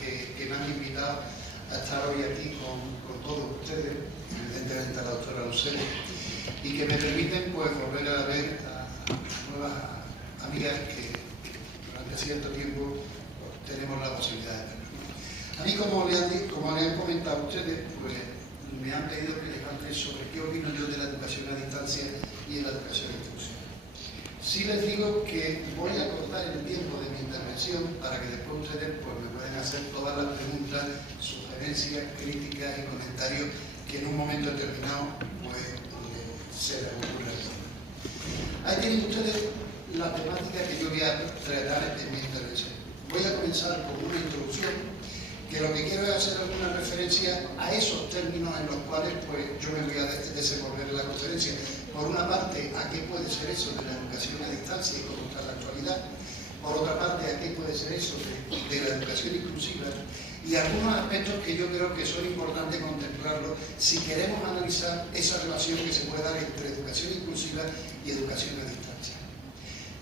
que me han invitado a estar hoy aquí con todos ustedes, evidentemente a la doctora Lucero, y que me permiten pues volver a ver a nuevas amigas que durante cierto tiempo pues, tenemos la posibilidad de ver. A mí, como le han comentado ustedes, pues me han pedido que les hable sobre qué opino yo de la educación a distancia y de la educación inclusiva. Sí les digo que voy a cortar el tiempo de mi intervención para que después ustedes pues, me pueden hacer todas las preguntas, sugerencias, críticas y comentarios que en un momento determinado pues, se les ocurra. Ahí tienen ustedes la temática que yo voy a tratar en mi intervención. Voy a comenzar con una introducción, que lo que quiero es hacer alguna referencia a esos términos en los cuales pues, yo me voy a desenvolver en la conferencia. Por una parte, a qué puede ser eso de la educación a distancia y cómo está la actualidad. Por otra parte, a qué puede ser eso de la educación inclusiva. Y algunos aspectos que yo creo que son importantes contemplarlos si queremos analizar esa relación que se puede dar entre educación inclusiva y educación a distancia.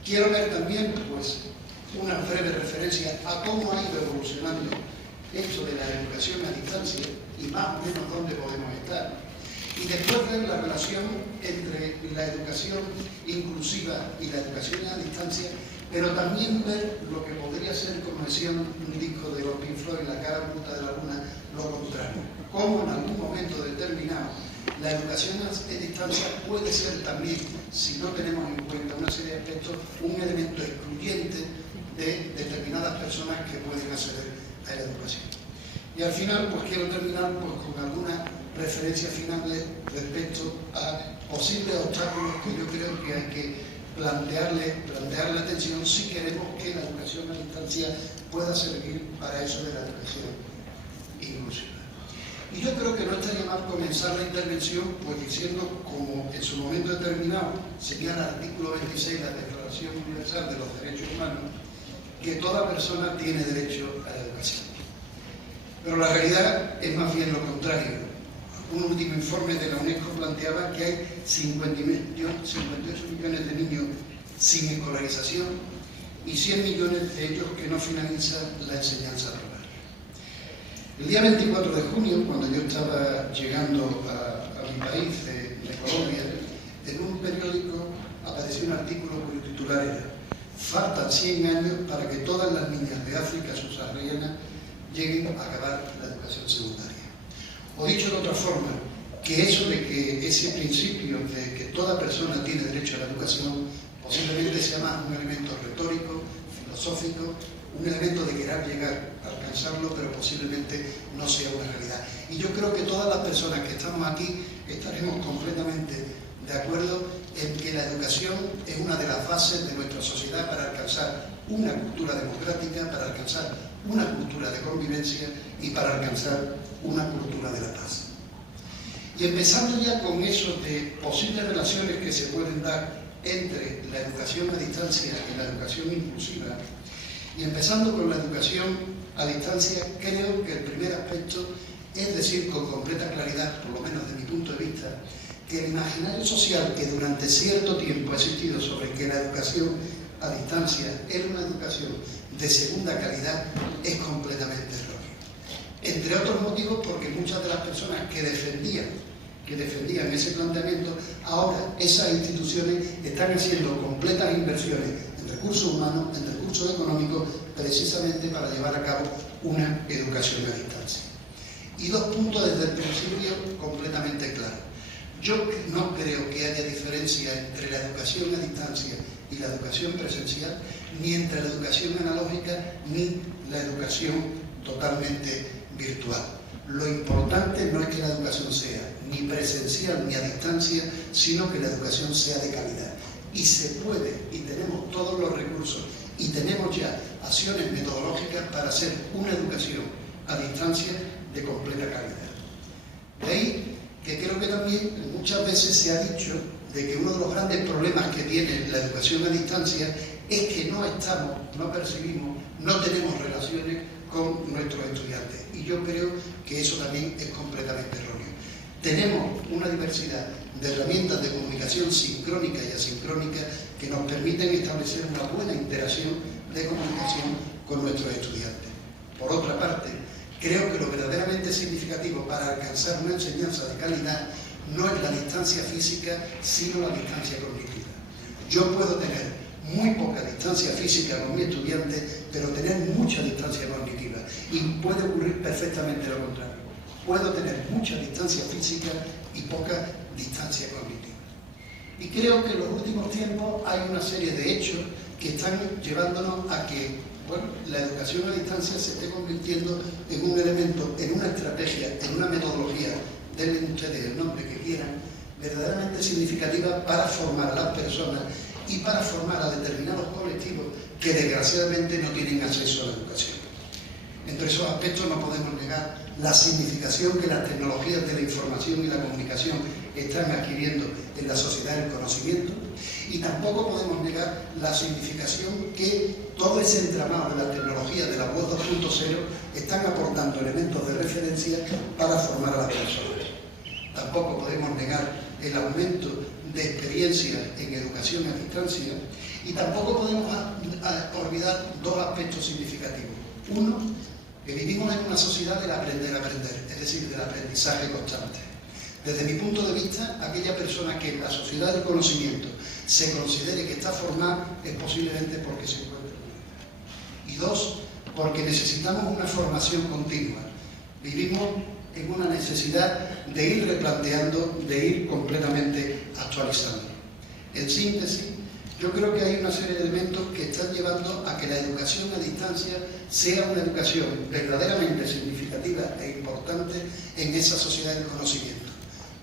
Quiero ver también pues, una breve referencia a cómo ha ido evolucionando esto de la educación a distancia y más o menos dónde podemos estar. Y después ver la relación entre la educación inclusiva y la educación a distancia, pero también ver lo que podría ser, como decía un disco de los Pink Floyd, La cara oculta de la luna, lo contrario. Cómo en algún momento determinado la educación a distancia puede ser también, si no tenemos en cuenta una serie de aspectos, un elemento excluyente de determinadas personas que pueden acceder a la educación. Y al final, pues quiero terminar pues, con algunas referencias finales respecto a posibles obstáculos que yo creo que hay que plantearle atención si queremos que la educación a distancia pueda servir para eso de la educación inclusiva. Y yo creo que no estaría mal comenzar la intervención pues diciendo, como en su momento determinado señala el artículo 26 de la Declaración Universal de los Derechos Humanos, que toda persona tiene derecho a la educación. Pero la realidad es más bien lo contrario. Un último informe de la UNESCO planteaba que hay 58 millones de niños sin escolarización y 100 millones de ellos que no finalizan la enseñanza primaria. El día 24 de junio, cuando yo estaba llegando a mi país, de Colombia, en un periódico apareció un artículo cuyo titular era: faltan 100 años para que todas las niñas de África subsahariana lleguen a acabar la educación secundaria. O dicho de otra forma, que eso de que ese principio de que toda persona tiene derecho a la educación posiblemente sea más un elemento retórico, filosófico, un elemento de querer llegar a alcanzarlo, pero posiblemente no sea una realidad. Y yo creo que todas las personas que estamos aquí estaremos completamente de acuerdo en que la educación es una de las bases de nuestra sociedad para alcanzar una cultura democrática, para alcanzar una cultura de convivencia y para alcanzar una cultura de la paz. Y empezando ya con eso de posibles relaciones que se pueden dar entre la educación a distancia y la educación inclusiva, y empezando con la educación a distancia, creo que el primer aspecto es decir con completa claridad, por lo menos de mi punto de vista, que el imaginario social que durante cierto tiempo ha existido sobre que la educación a distancia era una educación de segunda calidad es completamente erróneo. Entre otros motivos porque muchas de las personas que defendían ese planteamiento, ahora esas instituciones están haciendo completas inversiones en recursos humanos, en recursos económicos, precisamente para llevar a cabo una educación a distancia. Y dos puntos desde el principio completamente claros. Yo no creo que haya diferencia entre la educación a distancia y la educación presencial, ni entre la educación analógica ni la educación totalmente virtual. Lo importante no es que la educación sea ni presencial ni a distancia, sino que la educación sea de calidad. Y se puede, y tenemos todos los recursos, y tenemos ya acciones metodológicas para hacer una educación a distancia de completa calidad. De ahí que creo que también muchas veces se ha dicho de que uno de los grandes problemas que tiene la educación a distancia es que no percibimos, no tenemos relaciones con nuestros estudiantes. Y yo creo que eso también es completamente erróneo. Tenemos una diversidad de herramientas de comunicación sincrónica y asincrónica que nos permiten establecer una buena interacción de comunicación con nuestros estudiantes. Por otra parte, creo que lo verdaderamente significativo para alcanzar una enseñanza de calidad no es la distancia física, sino la distancia cognitiva. Yo puedo tener muy poca distancia física con mi estudiante, pero tener mucha distancia cognitiva. Y puede ocurrir perfectamente lo contrario. Puedo tener mucha distancia física y poca distancia cognitiva. Y creo que en los últimos tiempos hay una serie de hechos que están llevándonos a que, bueno, la educación a distancia se esté convirtiendo en un elemento, en una estrategia, en una metodología, denle ustedes el nombre que quieran, verdaderamente significativa para formar a las personas y para formar a determinados colectivos que desgraciadamente no tienen acceso a la educación. Entre esos aspectos no podemos negar la significación que las tecnologías de la información y la comunicación están adquiriendo en la sociedad del conocimiento, y tampoco podemos negar la significación que todo ese entramado de las tecnologías de la web 2.0 están aportando elementos de referencia para formar a las personas. Tampoco podemos negar el aumento de experiencia en educación a distancia, y tampoco podemos olvidar dos aspectos significativos. Uno, que vivimos en una sociedad del aprender a aprender, es decir, del aprendizaje constante. Desde mi punto de vista, aquella persona que en la sociedad del conocimiento se considere que está formada es posiblemente porque se encuentra en una. Y dos, porque necesitamos una formación continua. Vivimos en una necesidad de ir replanteando, de ir completamente actualizando. En síntesis, yo creo que hay una serie de elementos que están llevando a que la educación a distancia sea una educación verdaderamente significativa e importante en esa sociedad del conocimiento,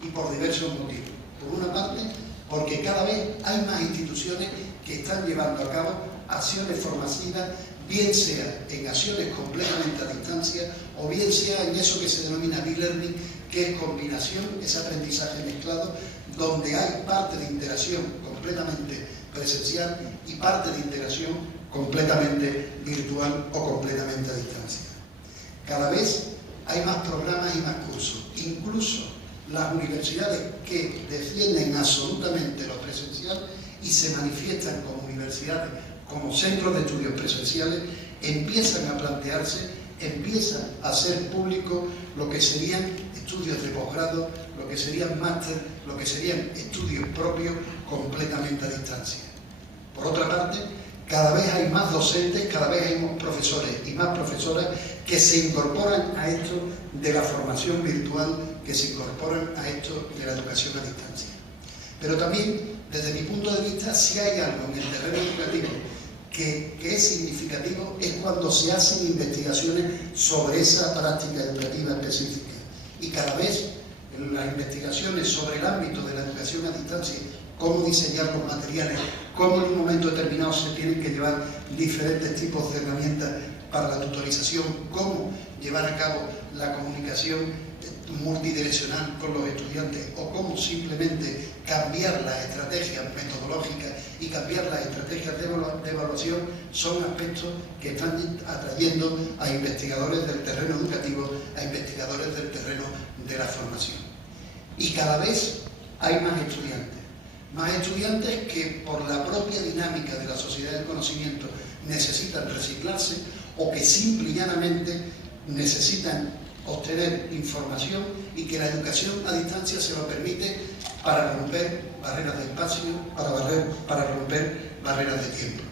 y por diversos motivos. Por una parte, porque cada vez hay más instituciones que están llevando a cabo acciones formativas, bien sea en acciones completamente a distancia o bien sea en eso que se denomina e-learning, que es combinación, es aprendizaje mezclado, donde hay parte de interacción completamente presencial y parte de interacción completamente virtual o completamente a distancia. Cada vez hay más programas y más cursos. Incluso las universidades que defienden absolutamente lo presencial y se manifiestan como universidades, como centros de estudios presenciales, empiezan a plantearse, empiezan a hacer público lo que serían estudios de posgrado, lo que serían máster, lo que serían estudios propios completamente a distancia. Por otra parte, cada vez hay más docentes, cada vez hay más profesores y más profesoras que se incorporan a esto de la formación virtual, que se incorporan a esto de la educación a distancia. Pero también, desde mi punto de vista, si hay algo en el terreno educativo que es significativo, es cuando se hacen investigaciones sobre esa práctica educativa específica. Y cada vez las investigaciones sobre el ámbito de la educación a distancia, cómo diseñar los materiales, cómo en un momento determinado se tienen que llevar diferentes tipos de herramientas para la tutorización, cómo llevar a cabo la comunicación multidireccional con los estudiantes, o cómo simplemente cambiar las estrategias metodológicas y cambiar las estrategias de evaluación, son aspectos que están atrayendo a investigadores del terreno educativo, a investigadores del terreno de la formación. Y cada vez hay más estudiantes que por la propia dinámica de la sociedad del conocimiento necesitan reciclarse, o que simple y llanamente necesitan obtener información, y que la educación a distancia se lo permite para romper barreras de espacio, para romper barreras de tiempo.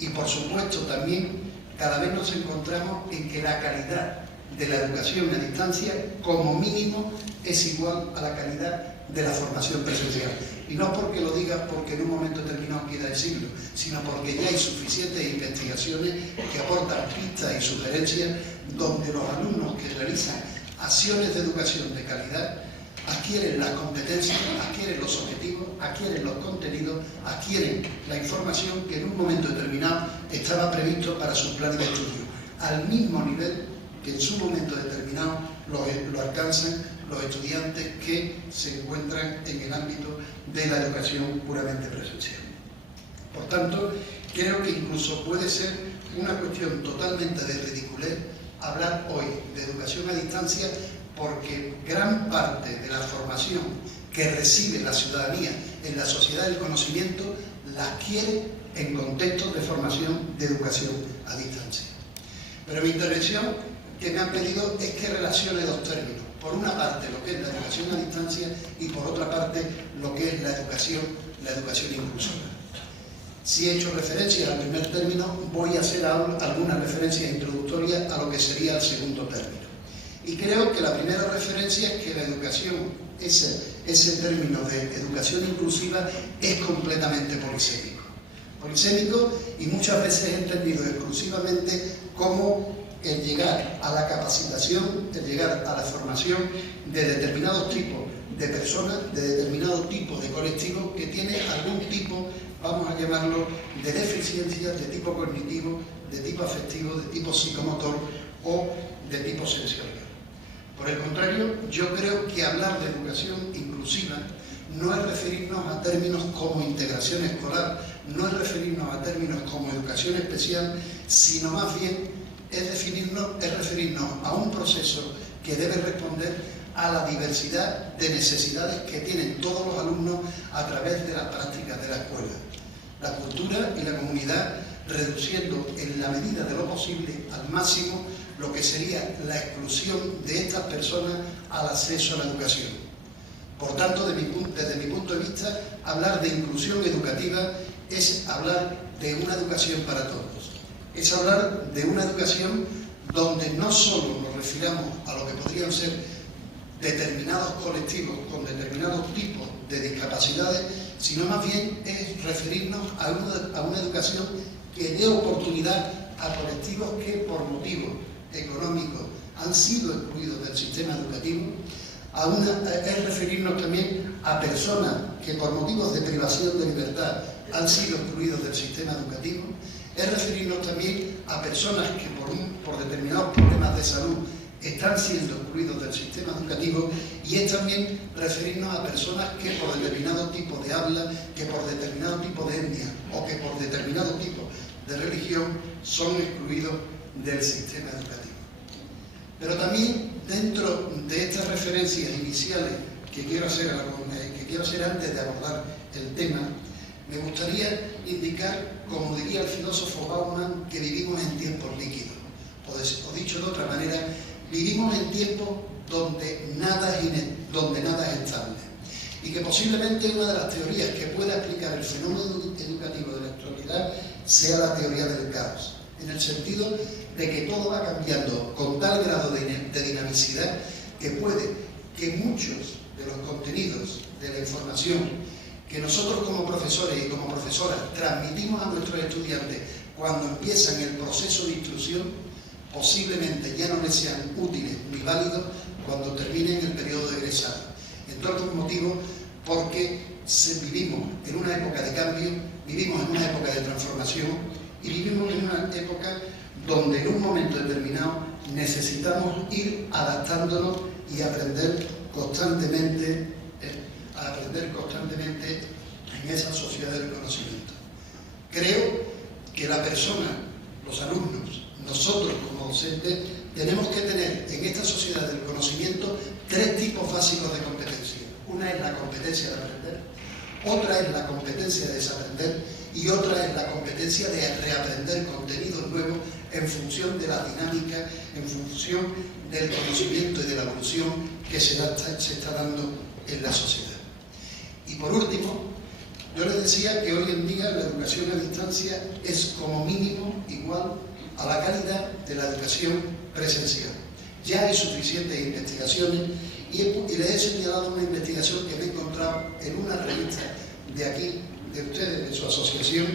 Y por supuesto también cada vez nos encontramos en que la calidad de la educación a distancia como mínimo es igual a la calidad de la formación presencial. Y no porque lo diga porque en un momento determinado quiera decirlo, sino porque ya hay suficientes investigaciones que aportan pistas y sugerencias donde los alumnos que realizan acciones de educación de calidad adquieren las competencias, adquieren los objetivos, adquieren los contenidos, adquieren la información que en un momento determinado estaba previsto para sus planes de estudio, al mismo nivel que en su momento determinado lo alcanzan los estudiantes que se encuentran en el ámbito de la educación puramente presencial. Por tanto, creo que incluso puede ser una cuestión totalmente de ridiculez hablar hoy de educación a distancia, porque gran parte de la formación que recibe la ciudadanía en la sociedad del conocimiento la adquiere en contextos de formación de educación a distancia. Pero mi intervención, que me han pedido, es que relacione dos términos. Por una parte, lo que es la educación a distancia y por otra parte, lo que es la educación inclusiva. Si he hecho referencia al primer término, voy a hacer algunas referencias introductorias a lo que sería el segundo término. Y creo que la primera referencia es que la educación, ese término de educación inclusiva, es completamente polisémico. Polisémico y muchas veces entendido exclusivamente como el llegar a la capacitación, el llegar a la formación de determinados tipos de personas, de determinados tipos de colectivos que tienen algún tipo, vamos a llamarlo, de deficiencia de tipo cognitivo, de tipo afectivo, de tipo psicomotor o de tipo sensorial. Por el contrario, yo creo que hablar de educación inclusiva no es referirnos a términos como integración escolar, no es referirnos a términos como educación especial, sino más bien es referirnos a un proceso que debe responder a la diversidad de necesidades que tienen todos los alumnos a través de las prácticas de la escuela. La cultura y la comunidad, reduciendo en la medida de lo posible al máximo lo que sería la exclusión de estas personas al acceso a la educación. Por tanto, desde mi punto de vista, hablar de inclusión educativa es hablar de una educación para todos. Es hablar de una educación donde no solo nos refiramos a lo que podrían ser determinados colectivos con determinados tipos de discapacidades, sino más bien es referirnos a una educación que dé oportunidad a colectivos que por motivos económicos han sido excluidos del sistema educativo, es referirnos también a personas que por motivos de privación de libertad han sido excluidos del sistema educativo, es referirnos también a personas que por determinados problemas de salud están siendo excluidos del sistema educativo, y es también referirnos a personas que por determinado tipo de habla, que por determinado tipo de etnia o que por determinado tipo de religión son excluidos del sistema educativo. Pero también dentro de estas referencias iniciales que quiero hacer antes de abordar el tema, me gustaría indicar, como diría el filósofo Bauman, que vivimos en tiempos líquidos. O dicho de otra manera, vivimos en tiempos donde nada es estable. Y que posiblemente una de las teorías que pueda explicar el fenómeno educativo de la actualidad sea la teoría del caos, en el sentido de que todo va cambiando con tal grado de dinamicidad que puede que muchos de los contenidos de la información que nosotros como profesores y como profesoras transmitimos a nuestros estudiantes cuando empiezan el proceso de instrucción, posiblemente ya no les sean útiles ni válidos cuando terminen el periodo de egresado. Entre otros motivos, porque vivimos en una época de cambio, vivimos en una época de transformación y vivimos en una época donde en un momento determinado necesitamos ir adaptándonos y aprender constantemente en esa sociedad del conocimiento. Creo que la persona, los alumnos, nosotros como docentes, tenemos que tener en esta sociedad del conocimiento tres tipos básicos de competencia. Una es la competencia de aprender, otra es la competencia de desaprender y otra es la competencia de reaprender contenidos nuevos en función de la dinámica, en función del conocimiento y de la evolución que se está dando en la sociedad. Y por último, yo les decía que hoy en día la educación a distancia es como mínimo igual a la calidad de la educación presencial. Ya hay suficientes investigaciones y les he señalado una investigación que me he encontrado en una revista de aquí, de ustedes, de su asociación,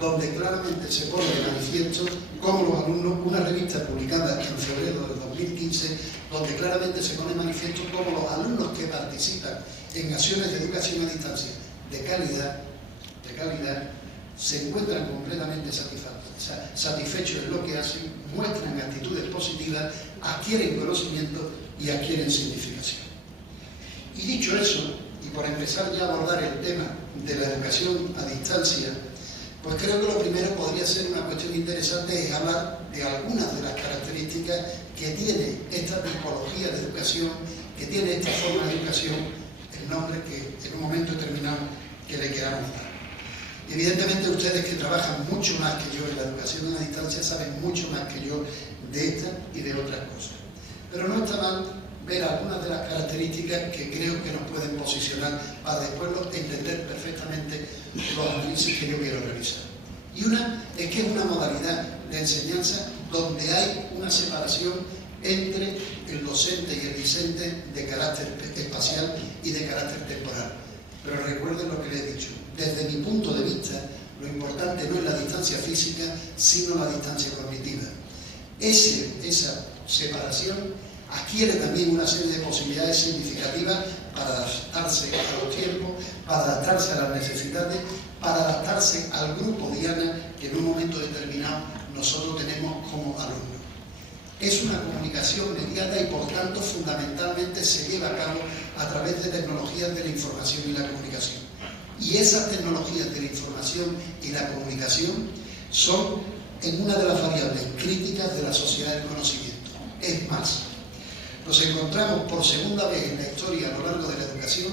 donde claramente se pone de manifiesto cómo los alumnos, una revista publicada en febrero del 2015, donde claramente se pone de manifiesto cómo los alumnos que participan en acciones de educación a distancia de calidad, se encuentran completamente satisfechos en lo que hacen, muestran actitudes positivas, adquieren conocimiento y adquieren significación. Y dicho eso, y por empezar ya a abordar el tema de la educación a distancia, pues creo que lo primero podría ser una cuestión interesante es hablar de algunas de las características que tiene esta tipología de educación, que tiene esta forma de educación, el nombre que en un momento determinado que le queramos dar. Evidentemente ustedes que trabajan mucho más que yo en la educación a distancia saben mucho más que yo de esta y de otras cosas. Pero no está mal ver algunas de las características que creo que nos pueden posicionar para después entender perfectamente los análisis que yo quiero realizar. Y una es que es una modalidad de enseñanza donde hay una separación entre el docente y el discente de carácter espacial y de carácter temporal. Pero recuerden lo que les he dicho. Desde mi punto de vista, lo importante no es la distancia física, sino la distancia cognitiva. Esa separación adquiere también una serie de posibilidades significativas para adaptarse a los tiempos, para adaptarse a las necesidades, para adaptarse al grupo diana que en un momento determinado nosotros tenemos como alumnos. Es una comunicación mediada y por tanto fundamentalmente se lleva a cabo a través de tecnologías de la información y la comunicación. Y esas tecnologías de la información y la comunicación son en una de las variables críticas de la sociedad del conocimiento. Es más, nos encontramos por segunda vez en la historia a lo largo de la educación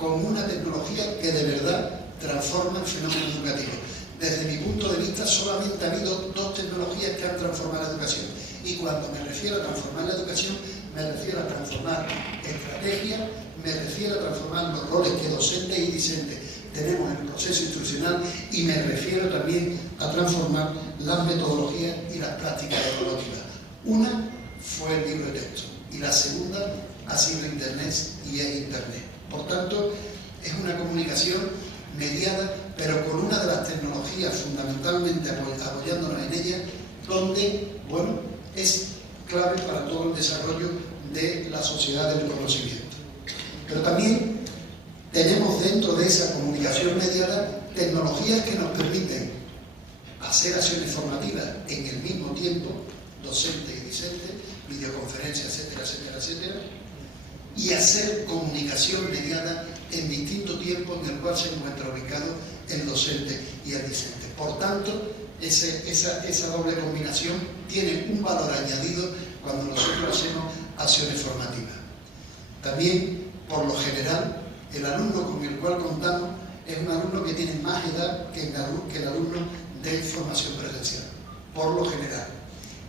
con una tecnología que de verdad transforma el fenómeno educativo. Desde mi punto de vista solamente ha habido dos tecnologías que han transformado la educación. Y cuando me refiero a transformar la educación, me refiero a transformar estrategia, me refiero a transformar los roles que docentes y discentes tenemos en el proceso institucional y me refiero también a transformar las metodologías y las prácticas evaluativas. Una fue el libro de texto y la segunda ha sido Internet y es Internet. Por tanto, es una comunicación mediada, pero con una de las tecnologías fundamentalmente apoyándonos en ella, donde, bueno, es clave para todo el desarrollo de la sociedad del conocimiento. Pero también tenemos dentro de esa comunicación mediada tecnologías que nos permiten hacer acciones formativas en el mismo tiempo, docente y discente, videoconferencias, etcétera, etcétera, etcétera, y hacer comunicación mediada en distinto tiempo en el cual se encuentra ubicado el docente y el discente. Por tanto, esa doble combinación tiene un valor añadido cuando nosotros hacemos acciones formativas. También, por lo general, el alumno con el cual contamos es un alumno que tiene más edad que el alumno de formación presencial, por lo general.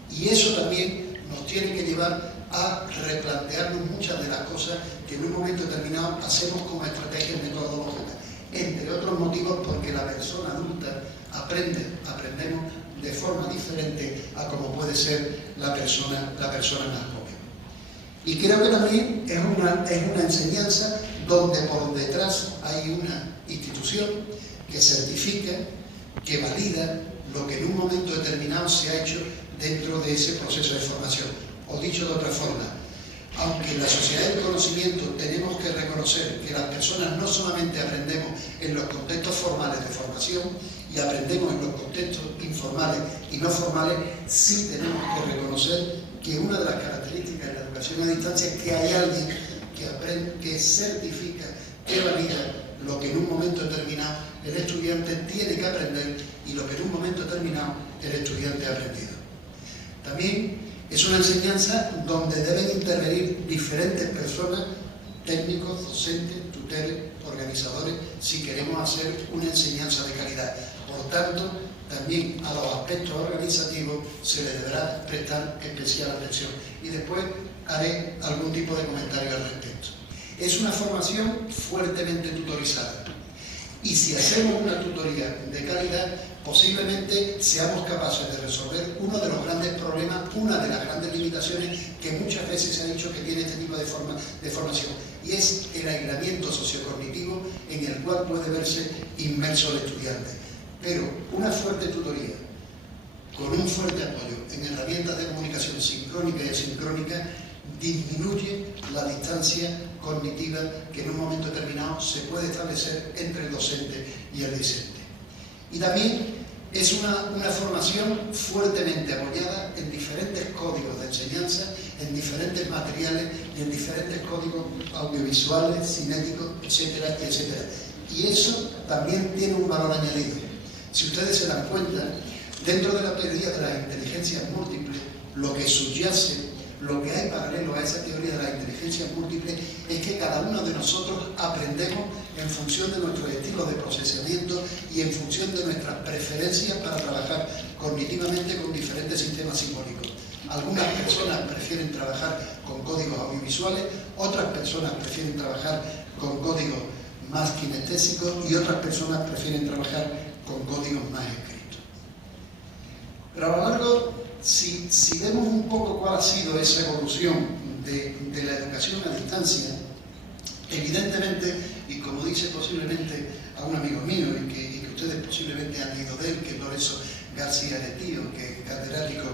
Y eso también nos tiene que llevar a replantearnos muchas de las cosas que en un momento determinado hacemos como estrategias metodológicas, entre otros motivos porque la persona adulta aprendemos de forma diferente a como puede ser la persona más joven. Y creo que también es una enseñanza donde por detrás hay una institución que certifica, que valida lo que en un momento determinado se ha hecho dentro de ese proceso de formación. O dicho de otra forma, aunque en la sociedad del conocimiento tenemos que reconocer que las personas no solamente aprendemos en los contextos formales de formación y aprendemos en los contextos informales y no formales, sí tenemos que reconocer que una de las características de la educación a distancia es que hay alguien que aprende, que certifica, que valida lo que en un momento determinado el estudiante tiene que aprender y lo que en un momento determinado el estudiante ha aprendido. También es una enseñanza donde deben intervenir diferentes personas, técnicos, docentes, tuteles, organizadores, si queremos hacer una enseñanza de calidad. Por tanto, también a los aspectos organizativos se le deberá prestar especial atención. Y después haré algún tipo de comentario al respecto. Es una formación fuertemente tutorizada. Y si hacemos una tutoría de calidad, posiblemente seamos capaces de resolver uno de los grandes problemas, una de las grandes limitaciones que muchas veces se ha dicho que tiene este tipo de formación, y es el aislamiento sociocognitivo en el cual puede verse inmerso el estudiante. Pero una fuerte tutoría, con un fuerte apoyo en herramientas de comunicación sincrónica y asincrónica, disminuye la distancia cognitiva que en un momento determinado se puede establecer entre el docente y el discente. Y también es una formación fuertemente apoyada en diferentes códigos de enseñanza, en diferentes materiales y en diferentes códigos audiovisuales, cinéticos, etcétera, etcétera. Y eso también tiene un valor añadido. Si ustedes se dan cuenta, dentro de la teoría de las inteligencias múltiples, lo que subyace, lo que hay paralelo a esa teoría de la inteligencia múltiple es que cada uno de nosotros aprendemos en función de nuestros estilos de procesamiento y en función de nuestras preferencias para trabajar cognitivamente con diferentes sistemas simbólicos. Algunas personas prefieren trabajar con códigos audiovisuales, otras personas prefieren trabajar con códigos más kinestésicos y otras personas prefieren trabajar con códigos más escritos. Pero a lo largo, si vemos un poco cuál ha sido esa evolución de la educación a distancia, evidentemente, y como dice posiblemente a un amigo mío, y que ustedes posiblemente han ido de él, que es Lorenzo García de Tío, que es catedrático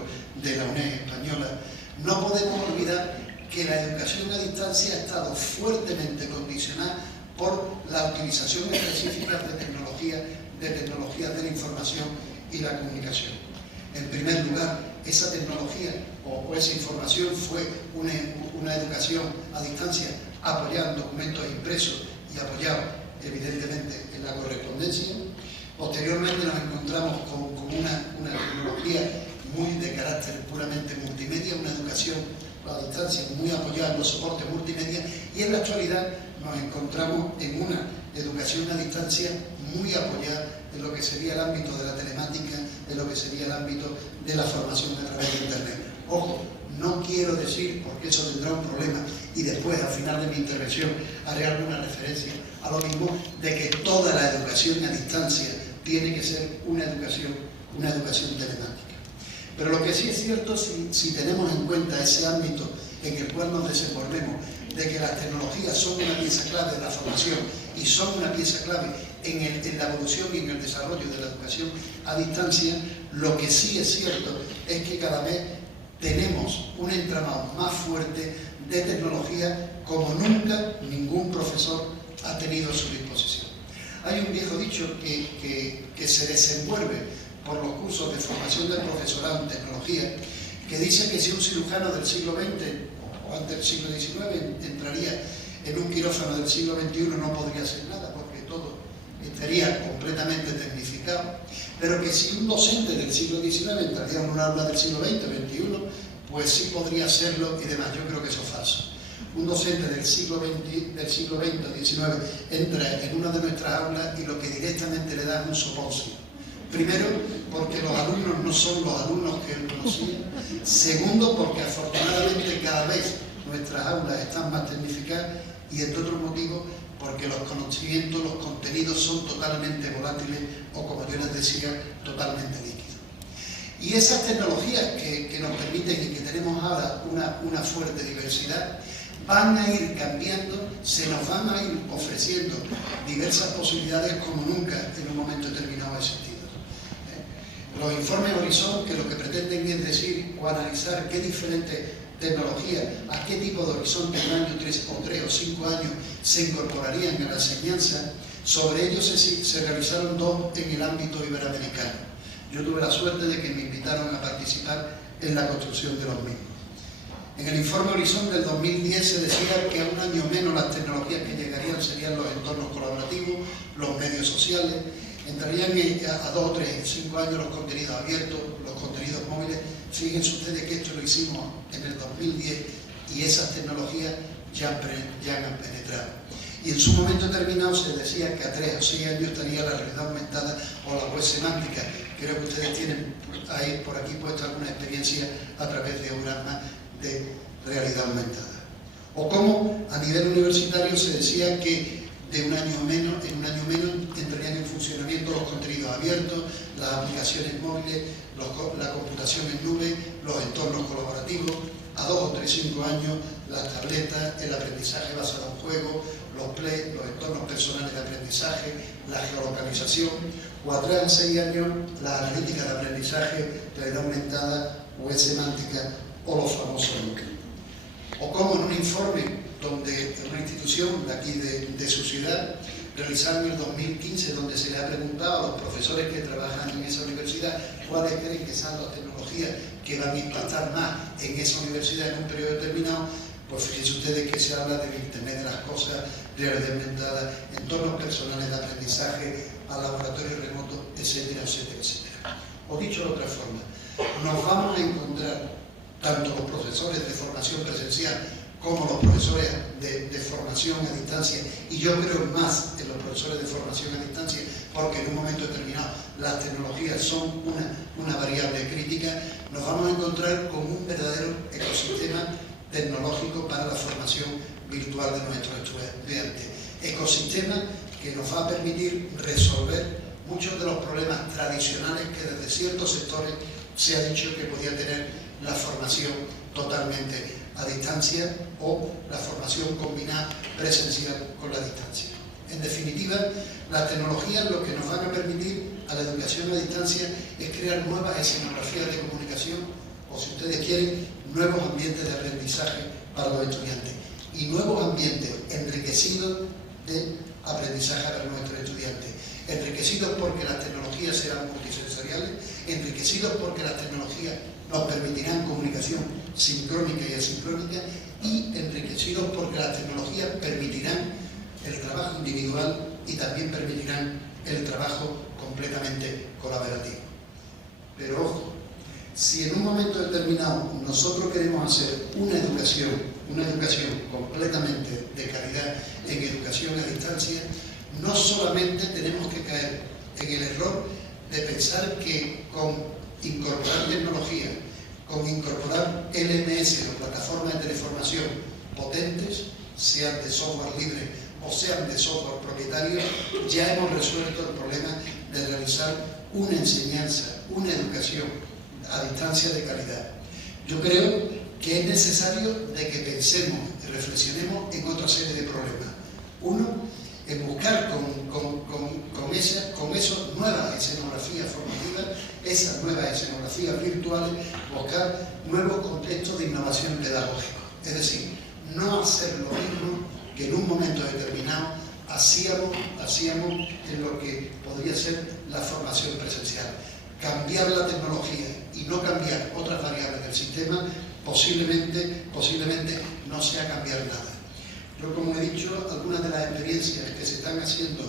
de la UNED española, no podemos olvidar que la educación a distancia ha estado fuertemente condicionada por la utilización específica de tecnologías de la información y la comunicación. En primer lugar, esa tecnología o esa información fue una educación a distancia apoyada en documentos impresos y apoyada evidentemente en la correspondencia. Posteriormente nos encontramos con una tecnología muy de carácter puramente multimedia, una educación a distancia muy apoyada en los soportes multimedia, y en la actualidad nos encontramos en una educación a distancia muy apoyada en lo que sería el ámbito de la telemática, en lo que sería el ámbito de la formación a través de Internet. Ojo, no quiero decir, porque eso tendrá un problema, y después al final de mi intervención haré alguna referencia a lo mismo, de que toda la educación a distancia tiene que ser una educación telemática. Pero lo que sí es cierto, si tenemos en cuenta ese ámbito en el cual nos desenvolvemos, de que las tecnologías son una pieza clave de la formación y son una pieza clave en la evolución y en el desarrollo de la educación a distancia, lo que sí es cierto es que cada vez tenemos un entramado más fuerte de tecnología como nunca ningún profesor ha tenido a su disposición. Hay un viejo dicho que se desenvuelve por los cursos de formación del profesorado en tecnología, que dice que si un cirujano del siglo XX o antes del siglo XIX entraría en un quirófano del siglo XXI, no podría hacer nada porque todo estaría completamente tecnificado, pero que si un docente del siglo XIX entraría en un aula del siglo XX, XXI, pues sí podría hacerlo y demás. Yo creo que eso es falso. Un docente del siglo XX o XIX entra en una de nuestras aulas y lo que directamente le da es un soponcio. Primero, porque los alumnos no son los alumnos que él conocía. Segundo, porque afortunadamente cada vez nuestras aulas están más tecnificadas. Y entre otros motivos, porque los conocimientos, los contenidos son totalmente volátiles o, como yo les decía, totalmente líquidos. Y esas tecnologías que nos permiten y que tenemos ahora una fuerte diversidad, van a ir cambiando, se nos van a ir ofreciendo diversas posibilidades como nunca en un momento determinado ha existido. Los informes Horizon, que lo que pretenden es decir o analizar qué diferentes tecnologías, a qué tipo de horizonte en un año, 3 o 5 años se incorporarían a la enseñanza, sobre ellos se realizaron 2 en el ámbito iberoamericano. Yo tuve la suerte de que me invitaron a participar en la construcción de los mismos. En el informe Horizon del 2010 se decía que a un año menos las tecnologías que llegarían serían los entornos colaborativos, los medios sociales, entrarían a 2 o 3, 5 años los contenidos abiertos, los contenidos móviles. Fíjense ustedes que esto lo hicimos en el 2010 y esas tecnologías ya han penetrado. Y en su momento determinado se decía que a 3 o 6 años estaría la realidad aumentada o la web semántica. Creo que ustedes tienen ahí por aquí puesta alguna experiencia a través de Eurasma de realidad aumentada. O como a nivel universitario se decía que en un año menos entrarían en funcionamiento los contenidos abiertos, las aplicaciones móviles, la computación en nube, los entornos colaborativos. A 2 o 3, 5 años las tabletas, el aprendizaje basado en juego, los play, los entornos personales de aprendizaje, la geolocalización. O a 3 o 6 años la analítica de aprendizaje, realidad aumentada, web semántica o los famosos núcleos. O como en un informe donde una institución de aquí de su ciudad realizaron en el 2015, donde se le ha preguntado a los profesores que trabajan en esa universidad cuáles creen que son las tecnologías que van a impactar más en esa universidad en un periodo determinado, pues fíjense ustedes que se habla del Internet de las cosas, realidad aumentada, entornos personales de aprendizaje, a laboratorios remotos, etcétera, etcétera, etcétera. O dicho de otra forma, nos vamos a encontrar tanto los profesores de formación presencial como los profesores de formación a distancia, y yo creo más en los profesores de formación a distancia porque en un momento determinado las tecnologías son una variable crítica, nos vamos a encontrar con un verdadero ecosistema tecnológico para la formación virtual de nuestros estudiantes. Ecosistema que nos va a permitir resolver muchos de los problemas tradicionales que desde ciertos sectores se ha dicho que podía tener la formación totalmente a distancia o la formación combinada presencial con la distancia. En definitiva, las tecnologías lo que nos van a permitir a la educación a distancia es crear nuevas escenografías de comunicación o, si ustedes quieren, nuevos ambientes de aprendizaje para los estudiantes y nuevos ambientes enriquecidos de aprendizaje para nuestros estudiantes, enriquecidos porque las tecnologías serán multisensoriales, enriquecidos porque las tecnologías nos permitirán comunicación sincrónica y asincrónica y enriquecidos porque las tecnologías permitirán el trabajo individual y también permitirán el trabajo completamente colaborativo. Pero ojo, si en un momento determinado nosotros queremos hacer una educación completamente de calidad en educación a distancia, no solamente tenemos que caer en el error de pensar que con incorporar tecnología, con incorporar LMS o plataformas de teleformación potentes, sean de software libre o sean de software propietario, ya hemos resuelto el problema de realizar una enseñanza, una educación a distancia de calidad. Yo creo que es necesario de que pensemos y reflexionemos en otra serie de problemas. Uno, en buscar con esas nuevas escenografías formativas, esas nuevas escenografías virtuales, buscar nuevos contextos de innovación pedagógica. Es decir, no hacer lo mismo que en un momento determinado hacíamos en lo que podría ser la formación presencial. Cambiar la tecnología y no cambiar otras variables del sistema posiblemente no sea cambiar nada. Yo, como he dicho, algunas de las experiencias que se están haciendo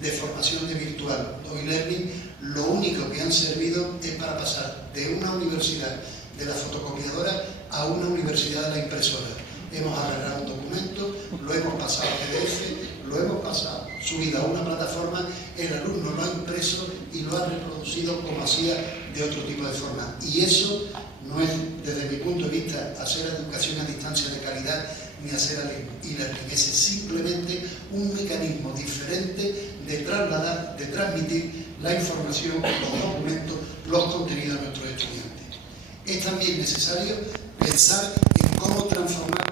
de formación de virtual o e-learning, lo único que han servido es para pasar de una universidad de la fotocopiadora a una universidad de la impresora. Hemos agarrado un documento, lo hemos pasado a PDF, lo hemos pasado, subido a una plataforma, el alumno lo ha impreso y lo ha reproducido como hacía de otro tipo de forma. Y eso no es, desde mi punto de vista, hacer educación a distancia de calidad ni hacer e-learning. Ese es simplemente un mecanismo diferente de trasladar, de transmitir la información, los documentos, los contenidos a nuestros estudiantes. Es también necesario pensar en cómo transformar